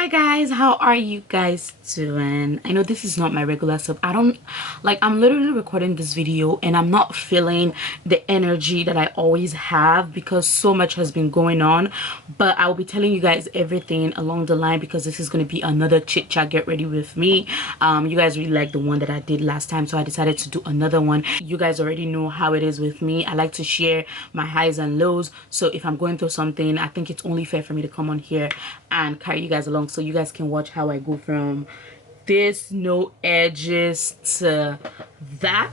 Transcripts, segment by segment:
Hi guys, how are you guys doing? I know this is not my regular stuff. I'm literally recording this video and I'm not feeling the energy that I always have because so much has been going on, but I will be telling you guys everything along the line because this is going to be another chit chat get ready with me. You guys really like the one that I did last time, so I decided to do another one. You guys already know how it is with me. I like to share my highs and lows, so if I'm going through something, I think it's only fair for me to come on here and carry you guys along so you guys can watch how I go from this no edges to that.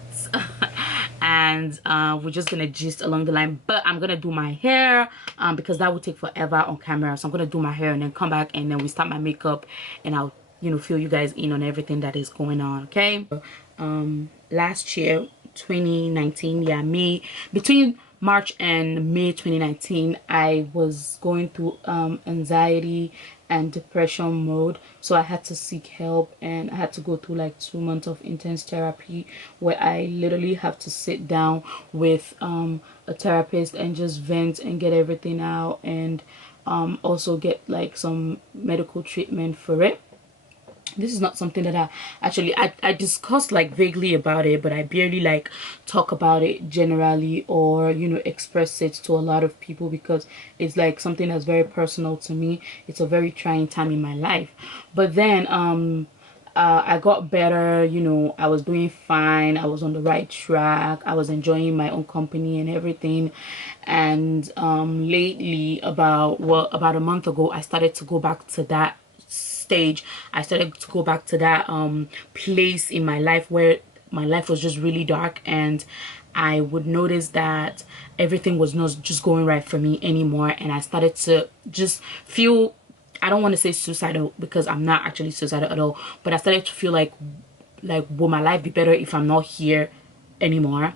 And we're just gonna gist along the line, but I'm gonna do my hair because that would take forever on camera. So I'm gonna do my hair and then come back and then we start my makeup and I'll fill you guys in on everything that is going on. Okay. Last year, 2019, yeah, me between March and May 2019, I was going through anxiety and depression mode, so I had to seek help and I had to go through like 2 months of intense therapy where I literally have to sit down with a therapist and just vent and get everything out, and also get like some medical treatment for it. This is not something that I discussed like vaguely about it, but I barely like talk about it generally or express it to a lot of people because it's like something that's very personal to me. It's a very trying time in my life, but then I got better. I was doing fine, I was on the right track, I was enjoying my own company and everything. And lately, about a month ago, I started to go back to that stage. I started to go back to that place in my life where my life was just really dark, and I would notice that everything was not just going right for me anymore, and I started to just feel, I don't want to say suicidal because I'm not actually suicidal at all, but I started to feel like will my life be better if I'm not here anymore?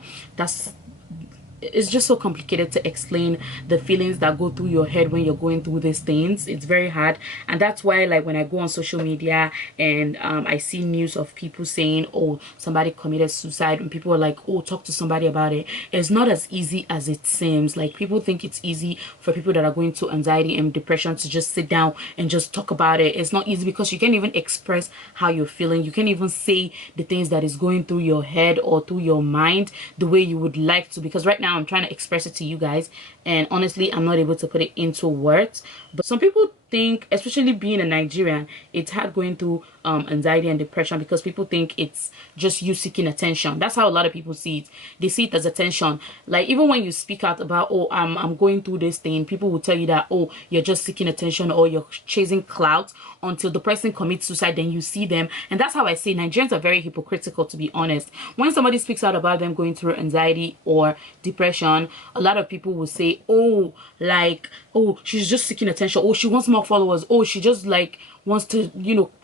It's just so complicated to explain the feelings that go through your head when you're going through these things. It's very hard, and that's why like when I go on social media and I see news of people saying, oh, somebody committed suicide, and people are like, oh, talk to somebody about it, it's not as easy as it seems. Like, people think it's easy for people that are going through anxiety and depression to just sit down and just talk about it. It's not easy because you can't even express how you're feeling. You can't even say the things that is going through your head or through your mind the way you would like to, because right now I'm trying to express it to you guys and honestly I'm not able to put it into words. But some people think, especially being a Nigerian, it's hard going through anxiety and depression because people think it's just you seeking attention. That's how a lot of people see it. They see it as attention. Like, even when you speak out about, oh, I'm going through this thing, people will tell you that, oh, you're just seeking attention or you're chasing clout, until the person commits suicide, then you see them. And that's how I say Nigerians are very hypocritical, to be honest. When somebody speaks out about them going through anxiety or depression, a lot of people will say, oh, like, oh, she's just seeking attention, oh, she wants more followers, oh, she just like wants to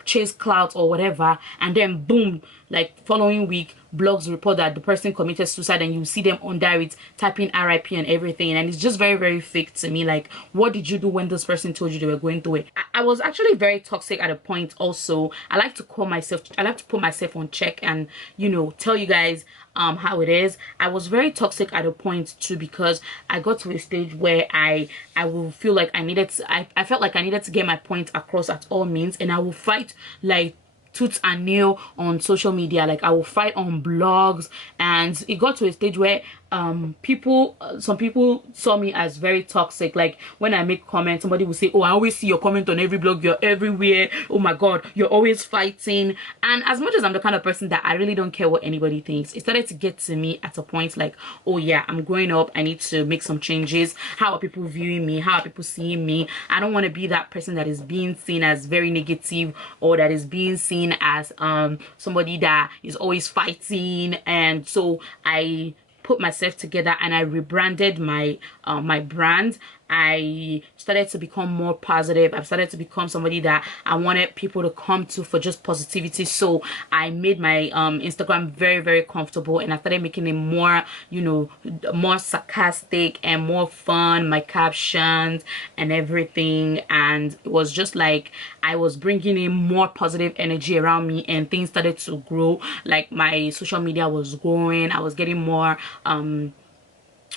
chase clout or whatever. And then boom, like following week, blogs report that the person committed suicide, and you see them under it typing RIP and everything. And it's just very, very fake to me. Like, what did you do when this person told you they were going through it? I was actually very toxic at a point also. I like to put myself on check and tell you guys how it is. I was very toxic at a point too, because I got to a stage where I will feel like I felt like I needed to get my point across at all means, and I will fight like tooth and nail on social media. Like, I will fight on blogs, and it got to a stage where some people saw me as very toxic. Like, when I make comments, somebody will say, oh, I always see your comment on every blog, you're everywhere, oh my god, you're always fighting. And as much as I'm the kind of person that I really don't care what anybody thinks, it started to get to me at a point like, oh yeah, I'm growing up, I need to make some changes. How are people viewing me? How are people seeing me? I don't want to be that person that is being seen as very negative, or that is being seen as somebody that is always fighting. And so I put myself together and I rebranded my my brand. I started to become more positive. I've started to become somebody that I wanted people to come to for just positivity. So I made my Instagram very, very comfortable, and I started making it more, more sarcastic and more fun, my captions and everything. And it was just like I was bringing in more positive energy around me, and things started to grow. Like, my social media was growing. I was getting more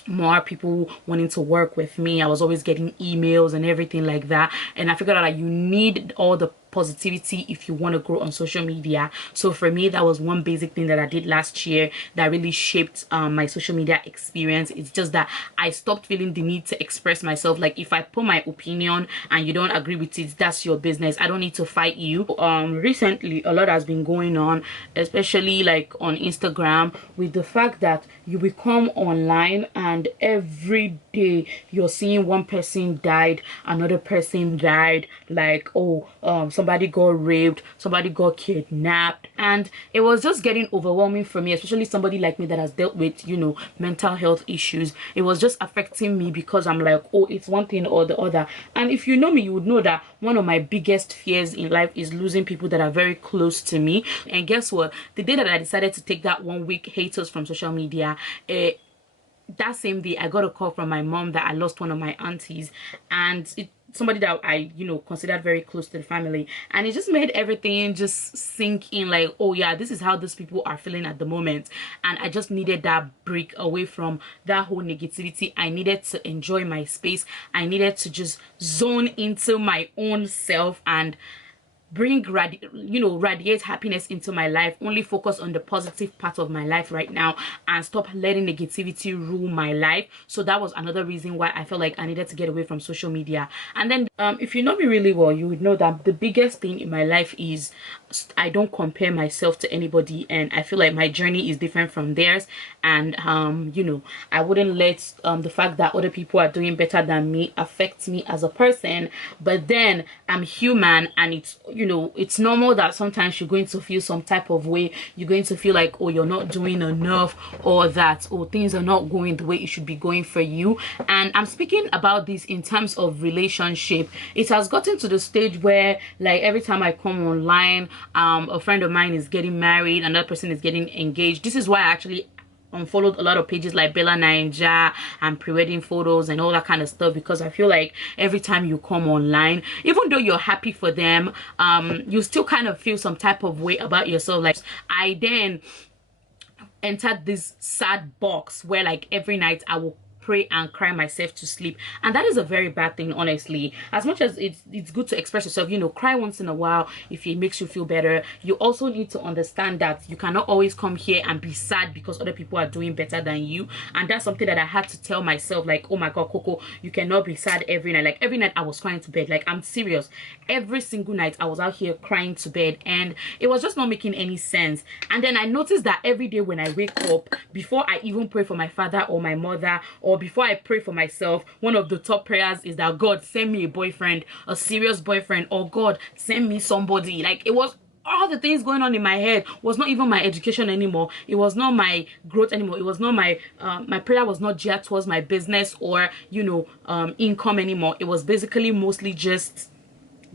more people wanting to work with me. I was always getting emails and everything like that, and I figured out that you need all the positivity if you want to grow on social media. So for me, that was one basic thing that I did last year that really shaped my social media experience. It's just that I stopped feeling the need to express myself. Like, if I put my opinion and you don't agree with it, that's your business. I don't need to fight you. Recently a lot has been going on, especially like on Instagram, with the fact that you become online and every day you're seeing one person died, another person died, like, oh, somebody got raped, somebody got kidnapped, and it was just getting overwhelming for me, especially somebody like me that has dealt with, you know, mental health issues. It was just affecting me because I'm like, oh, it's one thing or the other. And if you know me, you would know that one of my biggest fears in life is losing people that are very close to me. And guess what? The day that I decided to take that 1 week hiatus from social media, that same day I got a call from my mom that I lost one of my aunties, and somebody that I, you know, considered very close to the family, and it just made everything just sink in, like, oh yeah, this is how these people are feeling at the moment. And I just needed that break away from that whole negativity. I needed to enjoy my space. I needed to just zone into my own self and bring radiate happiness into my life, only focus on the positive part of my life right now, and stop letting negativity rule my life. So that was another reason why I felt like I needed to get away from social media. And then if you know me really well, you would know that the biggest thing in my life is I don't compare myself to anybody, and I feel like my journey is different from theirs. And you know, I wouldn't let the fact that other people are doing better than me affect me as a person. But then I'm human, and it's, you know, it's normal that sometimes you're going to feel some type of way. You're going to feel like, oh, you're not doing enough, or that, oh, things are not going the way it should be going for you. And I'm speaking about this in terms of relationship. It has gotten to the stage where, like, every time I come online, a friend of mine is getting married, another person is getting engaged. This is why I actually unfollowed a lot of pages like Bella Ninja and pre-wedding photos and all that kind of stuff, because I feel like every time you come online, even though you're happy for them, you still kind of feel some type of way about yourself. Like, I then entered this sad box where, like, every night I will pray and cry myself to sleep, and that is a very bad thing, honestly. As much as it's good to express yourself, you know, cry once in a while if it makes you feel better, you also need to understand that you cannot always come here and be sad because other people are doing better than you. And that's something that I had to tell myself, like, oh my god, Coco, you cannot be sad every night. Like, every night I was crying to bed. Like, I'm serious, every single night I was out here crying to bed, and it was just not making any sense. And then I noticed that every day when I wake up, before I even pray for my father or my mother, or before I pray for myself, one of the top prayers is that God send me a boyfriend, a serious boyfriend, or God send me somebody. Like, it was all the things going on in my head was not even my education anymore. It was not my growth anymore. It was not my my prayer was not geared towards my business or, you know, income anymore. It was basically mostly just,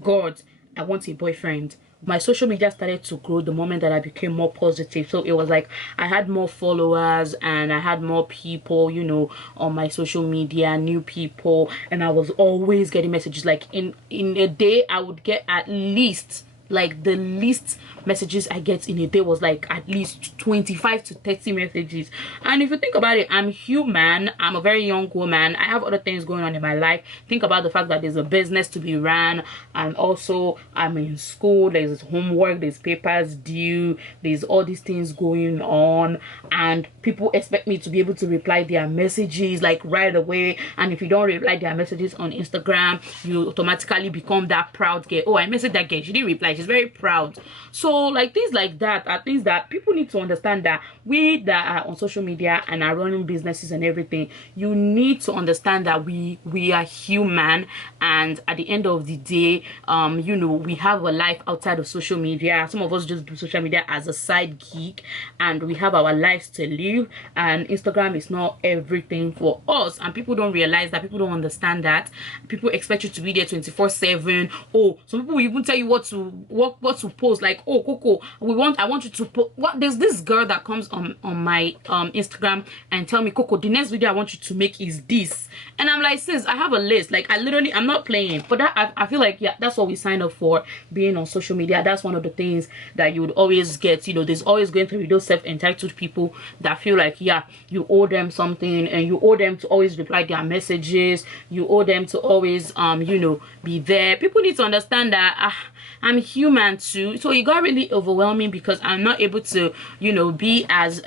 God, I want a boyfriend. My social media started to grow the moment that I became more positive. So it was like I had more followers and I had more people, you know, on my social media, new people, and I was always getting messages. Like, in a day I would get at least, like, the least messages I get in a day was like at least 25 to 30 messages. And if you think about it, I'm human, I'm a very young woman, I have other things going on in my life. Think about the fact that there's a business to be ran, and also I'm in school, there's homework, there's papers due, there's all these things going on, and people expect me to be able to reply their messages like right away. And if you don't reply their messages on Instagram, you automatically become that proud girl. Oh, I messaged that girl, she didn't reply, she's very proud. So like things like that are things that people need to understand, that we that are on social media and are running businesses and everything, you need to understand that we are human, and at the end of the day, you know, we have a life outside of social media. Some of us just do social media as a side gig, and we have our lives to live, and Instagram is not everything for us. And people don't realize that, people don't understand that. People expect you to be there 24/7. Oh, some people will even tell you what to post, like, oh Coco, I want you to put what. There's this girl that comes on my Instagram and tell me, Coco, the next video I want you to make is this, and I'm like, sis, I have a list. Like, I'm not playing. But that I feel like, yeah, that's what we signed up for, being on social media. That's one of the things that you would always get. You know, there's always going to be those self-entitled people that feel like, yeah, you owe them something, and you owe them to always reply their messages, you owe them to always you know, be there. People need to understand that I'm human too, so it got really overwhelming because I'm not able to, you know, be as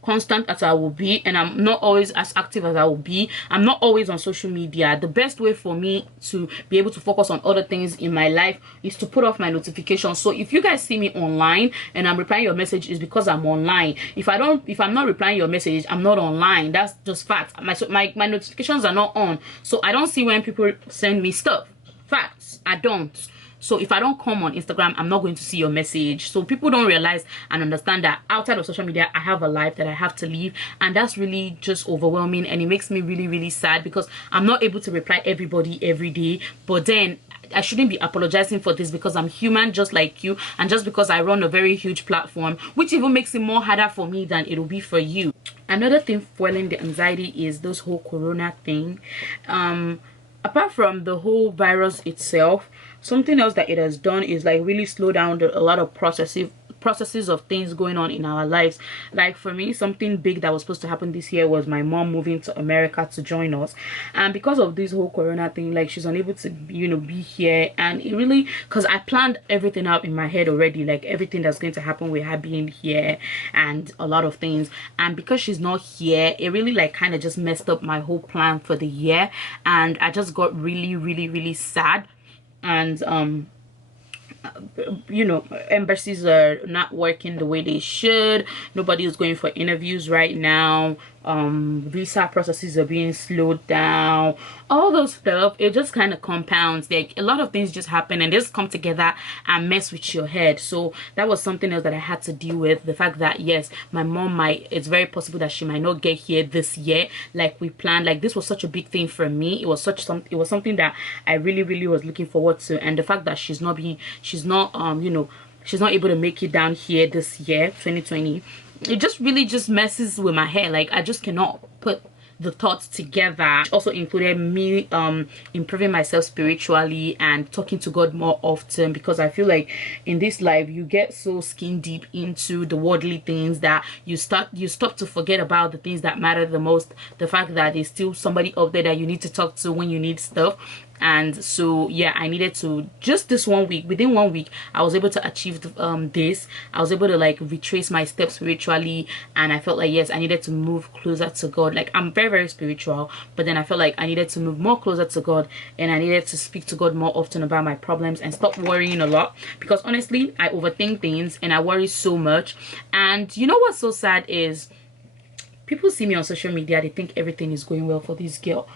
constant as I will be, and I'm not always as active as I will be. I'm not always on social media. The best way for me to be able to focus on other things in my life is to put off my notifications. So if you guys see me online and I'm replying your message, is because I'm online. If I'm not replying your message, I'm not online. That's just fact. My notifications are not on, so I don't see when people send me stuff. Facts. I don't. So if I don't come on Instagram, I'm not going to see your message. So people don't realize and understand that outside of social media, I have a life that I have to live, and that's really just overwhelming, and it makes me really, really sad because I'm not able to reply everybody every day. But then I shouldn't be apologizing for this because I'm human just like you, and just because I run a very huge platform, which even makes it more harder for me than it will be for you. Another thing fueling the anxiety is this whole corona thing. Apart from the whole virus itself, something else that it has done is like really slow down a lot of processes of things going on in our lives. Like for me, something big that was supposed to happen this year was my mom moving to America to join us, and because of this whole corona thing, like she's unable to, you know, be here. And it really, because I planned everything out in my head already, like everything that's going to happen with her being here and a lot of things, and because she's not here, it really like kind of just messed up my whole plan for the year, and I just got really, really, really sad. And you know, embassies are not working the way they should. Nobody is going for interviews right now. Visa processes are being slowed down, all those stuff. It just kind of compounds. Like a lot of things just happen and just come together and mess with your head. So that was something else that I had to deal with. The fact that yes, my mom it's very possible that she might not get here this year like we planned. Like this was such a big thing for me. It was something that I really, really was looking forward to. And the fact that she's not you know, she's not able to make it down here this year, 2020, it just really just messes with my head. Like I just cannot put the thoughts together. It also included me improving myself spiritually and talking to God more often, because I feel like in this life you get so skin deep into the worldly things that you stop to forget about the things that matter the most. The fact that there's still somebody up there that you need to talk to when you need stuff. And so yeah, I needed to, just this 1 week, within 1 week I was able to achieve this. I was able to like retrace my steps spiritually, and I felt like yes, I needed to move closer to God. Like I'm very, very spiritual, but then I felt like I needed to move more closer to God, and I needed to speak to God more often about my problems and stop worrying a lot, because honestly I overthink things and I worry so much. And you know what's so sad is people see me on social media, they think everything is going well for this girl.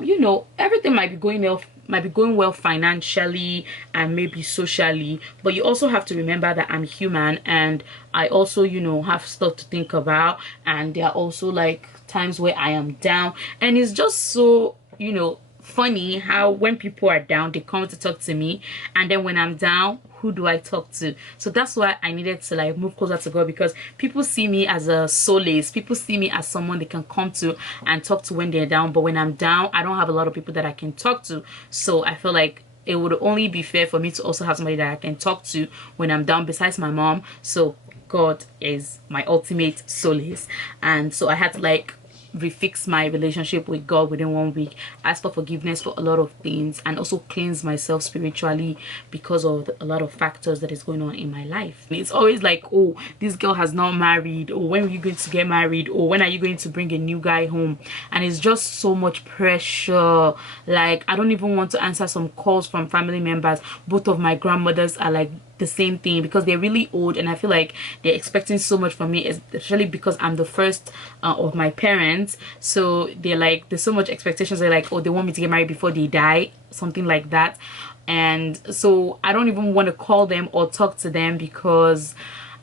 You know, everything might be going well financially and maybe socially, but you also have to remember that I'm human, and I also, you know, have stuff to think about, and there are also like times where I am down. And it's just so, you know, funny how when people are down they come to talk to me, and then when I'm down, who do I talk to? So that's why I needed to like move closer to God, because people see me as a solace. People see me as someone they can come to and talk to when they're down, but when I'm down I don't have a lot of people that I can talk to. So I feel like it would only be fair for me to also have somebody that I can talk to when I'm down besides my mom. So God is my ultimate solace, and so I had to like refix my relationship with God within 1 week, ask for forgiveness for a lot of things, and also cleanse myself spiritually because of a lot of factors that is going on in my life. It's always like, oh, this girl has not married, or when are you going to get married, or when are you going to bring a new guy home? And it's just so much pressure. Like I don't even want to answer some calls from family members. Both of my grandmothers are like the same thing, because they're really old, and I feel like they're expecting so much from me, especially because I'm the first of my parents. So they're like, there's so much expectations. They're like, oh, they want me to get married before they die, something like that. And so I don't even want to call them or talk to them, because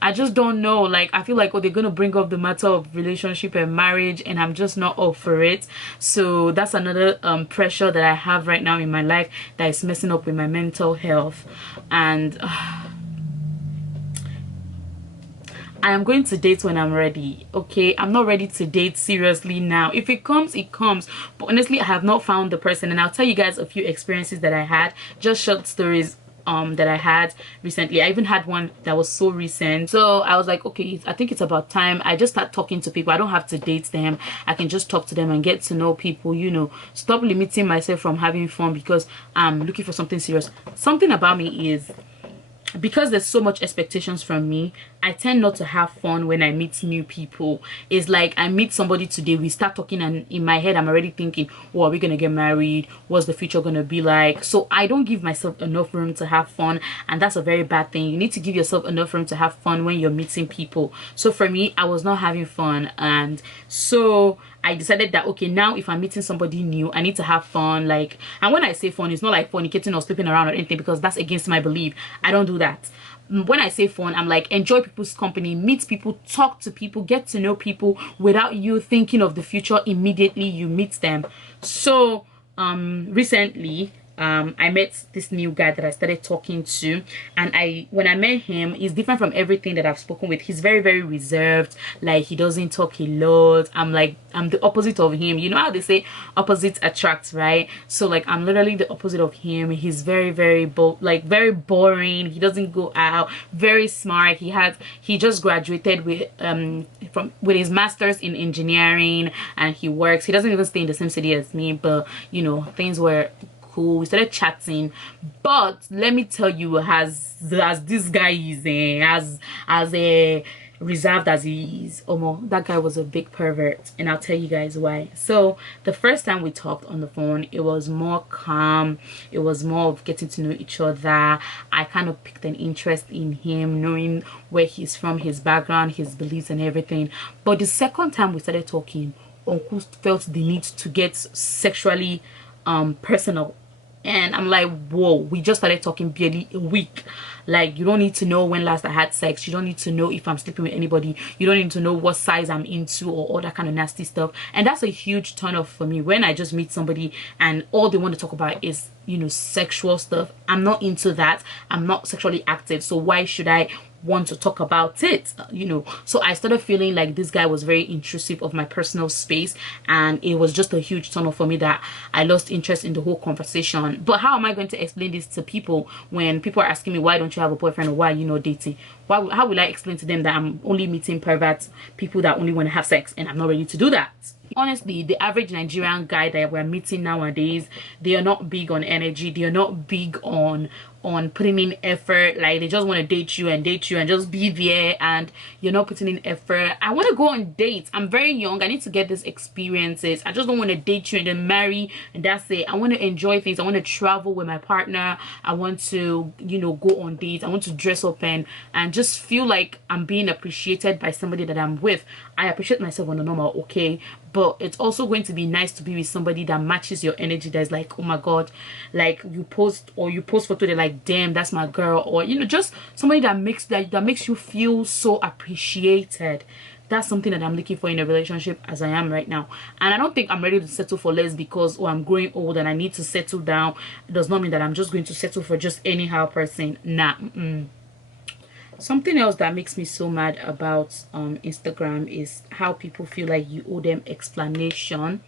I just don't know. Like I feel like, oh, they're gonna bring up the matter of relationship and marriage, and I'm just not up for it. So that's another pressure that I have right now in my life that is messing up with my mental health. And I am going to date when I'm ready. Okay, I'm not ready to date seriously now. If it comes, it comes. But honestly, I have not found the person, and I'll tell you guys a few experiences that I had, just short stories that I had recently. I even had one that was so recent. So I was like, okay, I think it's about time I just start talking to people. I don't have to date them. I can just talk to them and get to know people, you know, stop limiting myself from having fun because I'm looking for something serious. Something about me is, because there's so much expectations from me, I tend not to have fun when I meet new people. It's like I meet somebody today, we start talking, and in my head I'm already thinking, oh, are we gonna get married? What's the future gonna be like? So I don't give myself enough room to have fun, and that's a very bad thing. You need to give yourself enough room to have fun when you're meeting people. So for me, I was not having fun, and so I decided that, okay, now if I'm meeting somebody new, I need to have fun. Like, and when I say fun, it's not like fornicating or sleeping around or anything, because that's against my belief. I don't do that. When I say fun, I'm like, enjoy people's company, meet people, talk to people, get to know people without you thinking of the future immediately you meet them. So recently I met this new guy that I started talking to, and when I met him, he's different from everything that I've spoken with. He's very, very reserved. Like, he doesn't talk a lot. I'm the opposite of him. You know how they say opposites attract, right? So like, I'm literally the opposite of him. He's very, very very boring. He doesn't go out. Very smart. He just graduated with his master's in engineering, and he works. He doesn't even stay in the same city as me, but you know, things were cool. We started chatting, but let me tell you, as this guy is as a reserved as he is, that guy was a big pervert, and I'll tell you guys why. So the first time we talked on the phone, it was more calm. It was more of getting to know each other. I kind of picked an interest in him, knowing where he's from, his background, his beliefs and everything. But the second time we started talking, Uncle felt the need to get sexually personal. And I'm like, whoa, we just started talking barely a week. Like, you don't need to know when last I had sex. You don't need to know if I'm sleeping with anybody. You don't need to know what size I'm into or all that kind of nasty stuff. And that's a huge turn off for me. When I just meet somebody and all they want to talk about is, you know, sexual stuff, I'm not into that. I'm not sexually active. So why should I want to talk about it, you know? So I started feeling like this guy was very intrusive of my personal space, and it was just a huge turn off for me that I lost interest in the whole conversation. But how am I going to explain this to people when people are asking me, why don't you have a boyfriend, or why are you not dating? How will I explain to them that I'm only meeting perverts, people that only want to have sex, and I'm not ready to do that? Honestly, the average Nigerian guy that we're meeting nowadays, they are not big on energy. They are not big on putting in effort. Like, they just want to date you and just be there, and you're not putting in effort. I want to go on dates. I'm very young. I need to get these experiences. I just don't want to date you and then marry and that's it. I want to enjoy things. I want to travel with my partner. I want to, you know, go on dates. I want to dress up and just feel like I'm being appreciated by somebody that I'm with. I appreciate myself on the normal, okay, but it's also going to be nice to be with somebody that matches your energy, that's like, oh my god, like you post photo, they're like, damn, that's my girl, or you know, just somebody that makes you feel so appreciated. That's something that I'm looking for in a relationship as I am right now. And I don't think I'm ready to settle for less because, oh, I'm growing old and I need to settle down. It does not mean that I'm just going to settle for just anyhow person. Nah. Something else that makes me so mad about Instagram is how people feel like you owe them explanation.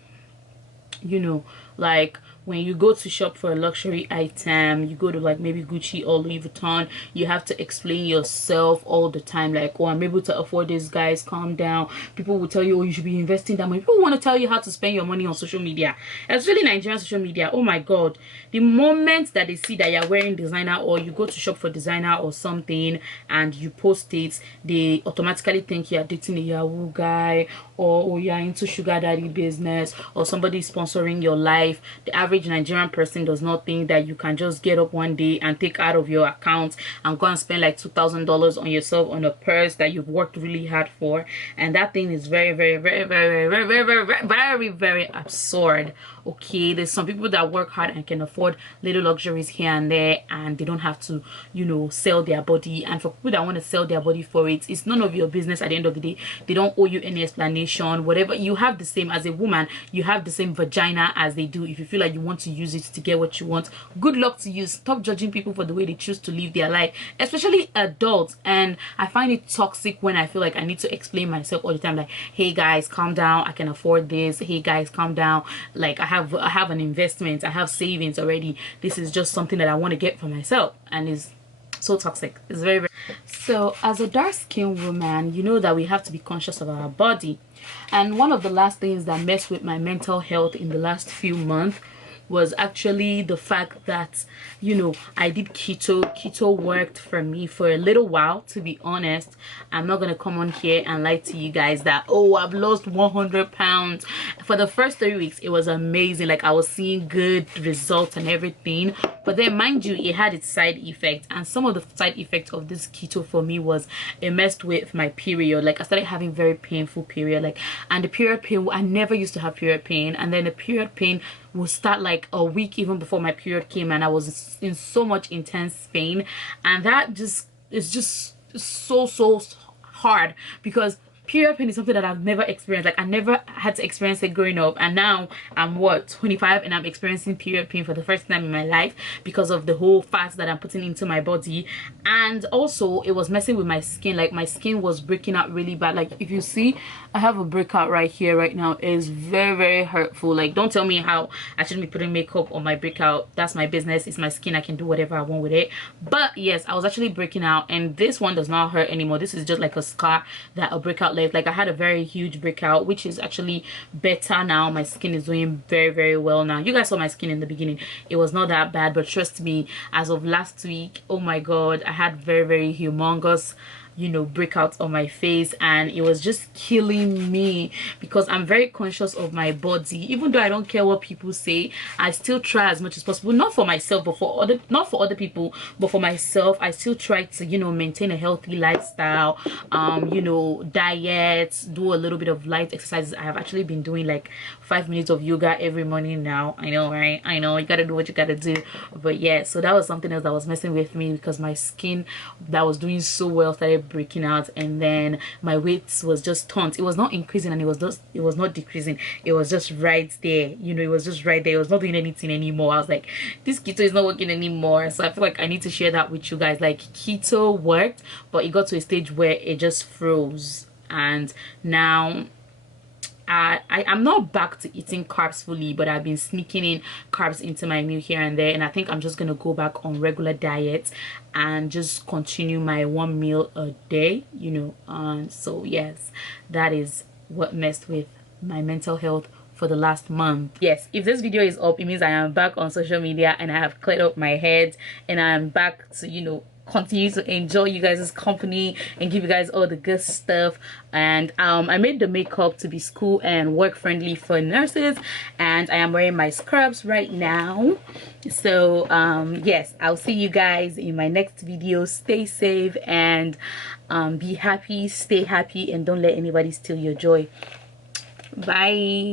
You know, like when you go to shop for a luxury item, you go to like maybe Gucci or Louis Vuitton, you have to explain yourself all the time, like, oh, I'm able to afford this, guys, calm down. People will tell you, oh, you should be investing that money. People want to tell you how to spend your money on social media, especially Nigerian social media. Oh my god, the moment that they see that you're wearing designer, or you go to shop for designer or something and you post it, they automatically think you're dating a Yahoo guy, or oh, you're into sugar daddy business, or somebody sponsoring your life. The average Nigerian person does not think that you can just get up one day and take out of your account and go and spend like $2,000 on yourself, on a purse that you've worked really hard for. And that thing is very, very, very, very, very, very, very, very, very, very absurd. Okay, there's some people that work hard and can afford little luxuries here and there, and they don't have to, you know, sell their body. And for people that want to sell their body for it, it's none of your business. At the end of the day, they don't owe you any explanation. Whatever, you have the same, as a woman, you have the same vagina as they do. If you feel like you want to use it to get what you want. Good luck to you. Stop judging people for the way they choose to live their life, especially adults. And I find it toxic when I feel like I need to explain myself all the time, like, hey guys, calm down, I can afford this. Hey guys, calm down, like I have an investment, I have savings already. This is just something that I want to get for myself, and it's so toxic. It's very, very. So as a dark-skinned woman, you know that we have to be conscious of our body. And one of the last things that messed with my mental health in the last few months was actually the fact that, you know, I did keto worked for me for a little while, to be honest. I'm not gonna come on here and lie to you guys that, oh, I've lost 100 pounds. For the first 3 weeks it was amazing, like I was seeing good results and everything, but then mind you, it had its side effects. And some of the side effects of this keto for me was it messed with my period. Like I started having very painful period, like, and the period pain, I never used to have period pain, and then the period pain will start like a week even before my period came, and I was in so much intense pain. And that just is just so hard, because period pain is something that I've never experienced. Like I never had to experience it growing up, and now I'm what, 25, and I'm experiencing period pain for the first time in my life because of the whole fat that I'm putting into my body. And also it was messing with my skin. Like my skin was breaking out really bad. Like if you see, I have a breakout right here right now. It's very, very hurtful. Like don't tell me how I shouldn't be putting makeup on my breakout. That's my business. It's my skin. I can do whatever I want with it. But yes, I was actually breaking out, and this one does not hurt anymore. This is just like a scar that a breakout left. Like I had a very huge breakout, which is actually better now. My skin is doing very, very well now. You guys saw my skin in the beginning. It was not that bad, but trust me, as of last week, oh my god, I had very, very humongous, you know, breakouts on my face, and it was just killing me, because I'm very conscious of my body. Even though I don't care what people say, I still try as much as possible, not for myself but for other, not for other people, but for myself. I still try to, you know, maintain a healthy lifestyle, you know, diet, do a little bit of light exercises. I have actually been doing like 5 minutes of yoga every morning now. I know, right? I know, you gotta do what you gotta do. But yeah, so that was something else that was messing with me, because my skin that was doing so well started breaking out, and then my weight was just taunt. It was not increasing, and it was not decreasing. It was just right there, you know. It was just right there. It was not doing anything anymore. I was like, this keto is not working anymore. So I feel like I need to share that with you guys. Like keto worked, but it got to a stage where it just froze, and now I'm not back to eating carbs fully, but I've been sneaking in carbs into my meal here and there, and I think I'm just gonna go back on regular diet and just continue my 1 meal a day, you know. So yes, that is what messed with my mental health for the last month. Yes, if this video is up, it means I am back on social media, and I have cleared up my head, and I'm back to, you know, continue to enjoy you guys' company and give you guys all the good stuff. And I made the makeup to be school and work friendly for nurses, and I am wearing my scrubs right now. So yes, I'll see you guys in my next video. Stay safe and be happy, stay happy, and don't let anybody steal your joy. Bye.